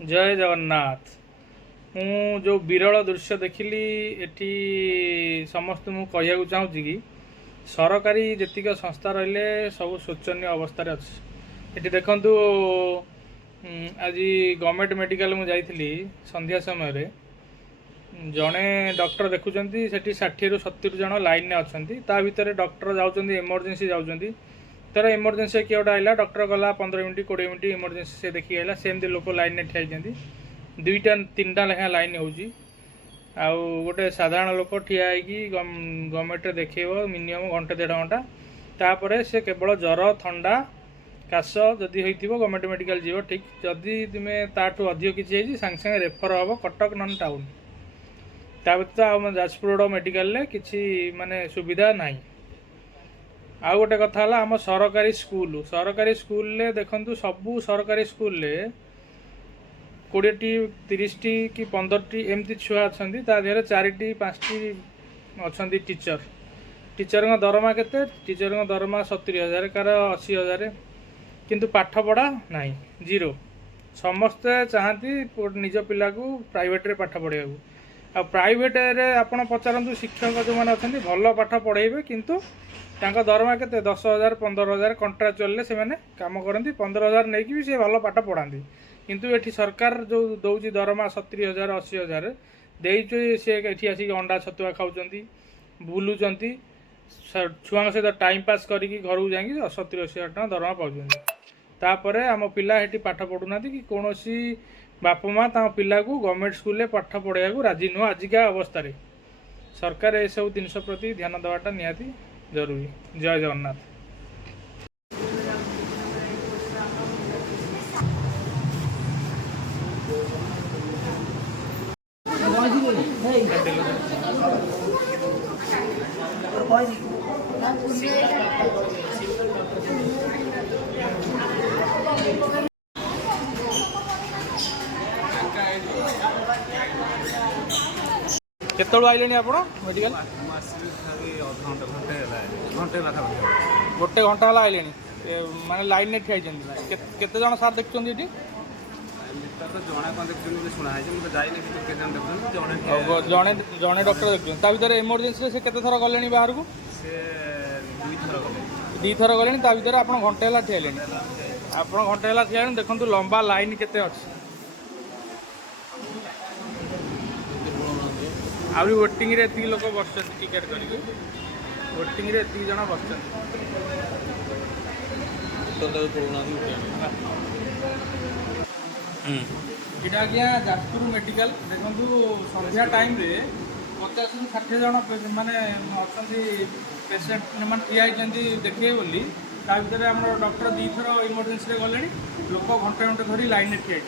जय जगन्नाथ। मु जो विरल दृश्य देखिली एटी समस्त मु कहू चाहूँगी कि सरकारी जेतिक संस्था रहिले सब शोचनीय अवस्था अच्छी। ये देखु आज गवर्नमेंट मेडिकल मु जाइली संध्या समय जड़े डॉक्टर देखुं से 60 ରୁ 70 जन लाइन अच्छा भितर डॉक्टर जाऊँच इमरजेंसी जाऊँच तर इमरजेंसी किए गोटे आइला डॉक्टर गला 15 मिनट 20 मिनट इमरजेंसी से देखिए आइला सेमती लोक लाइन में ठिया दुईटा तीनटा लेखा लाइन हो गोटे साधारण लोक ठिया गवर्नमेंट देखेब मिनिमम घंटे 1.5 घंटा तापर से केवल ज्वर थंडा काश जदि होइथिबो गवर्नमेंट मेडिकल जीव ठीक जदि तुम्हें ताठू अधिक किसी सांगे सांगे रेफर हम कटक नन टाउन ता व्यतीत आम जाजपुर रोड मेडिकल किसी माने सुविधा नहीं। आउ गोटे कथा है आम सरकारी स्कूल देखु सबू सरकारी स्कूल 20टी 30टी कि 15टी एमती छुआ अच्छा देहर 4टी 5टी अच्छा टीचर दरमा केते टीचर दरमा 70,000 कार 80,000 किंतु पाठ पढ़ा नहीं जीरो। समस्ते चाहती निज पिला को प्राइवेट रे पाठ पढ़ाया आ प्राइवेट रे आपण पचारतु शिक्षक जो मैंने अच्छा भल पाठ पढ़ेबे किंतु तांका दरमा केते 10,000 15,000 कंट्राक्चुअल से मैंने काम करती 15,000 नहीं भी सी भल पाठ पढ़ाती किंतु एठी सरकार जो दौर दरमा 70,000 80,000 दे सी आसिक अंडा छतुआ खाऊँच बुलूँच छुआ सहित टाइम पास करके घर को जाकि 70-80,000 टका दरमा पाँच आम पिला हेटी पाठ पढ़ुना कि कौन बाप माँ पिला को गवर्नमेंट स्कूल पाठ पढ़ाया राजी नुह आजिका अवस्था सरकार ये सब जिन प्रति ध्यान देवाटा निहाती जरूरी। जय जगन्नाथ। केतलू आइले आप मेडिकल गोटे घंटा है आइले माने लाइन में ठिया केते जन सार देखुं ये जड़े जड़े डॉक्टर देखते भर इमरजेंसी से केते थर गले बाहर को 2 थर गले भर आप घंटे है ठिया आप घंटे है ठिया देखो लंबा लाइन केते अच्छी आहरी वेटिंग रे एति लोक बस टिकेट करके वेटिंग रे एति जन बस इटा आज्ञा जाजपुर मेडिकल देखु संध्या टाइम रे 50 ରୁ 60 जन माने अच्छा पेसेंट मैंने ठिया देखिए बोली ता भर आम डॉक्टर 2 थर इमरजेंसी गले लोक घंटे घंटे धरी लाइन में ठिया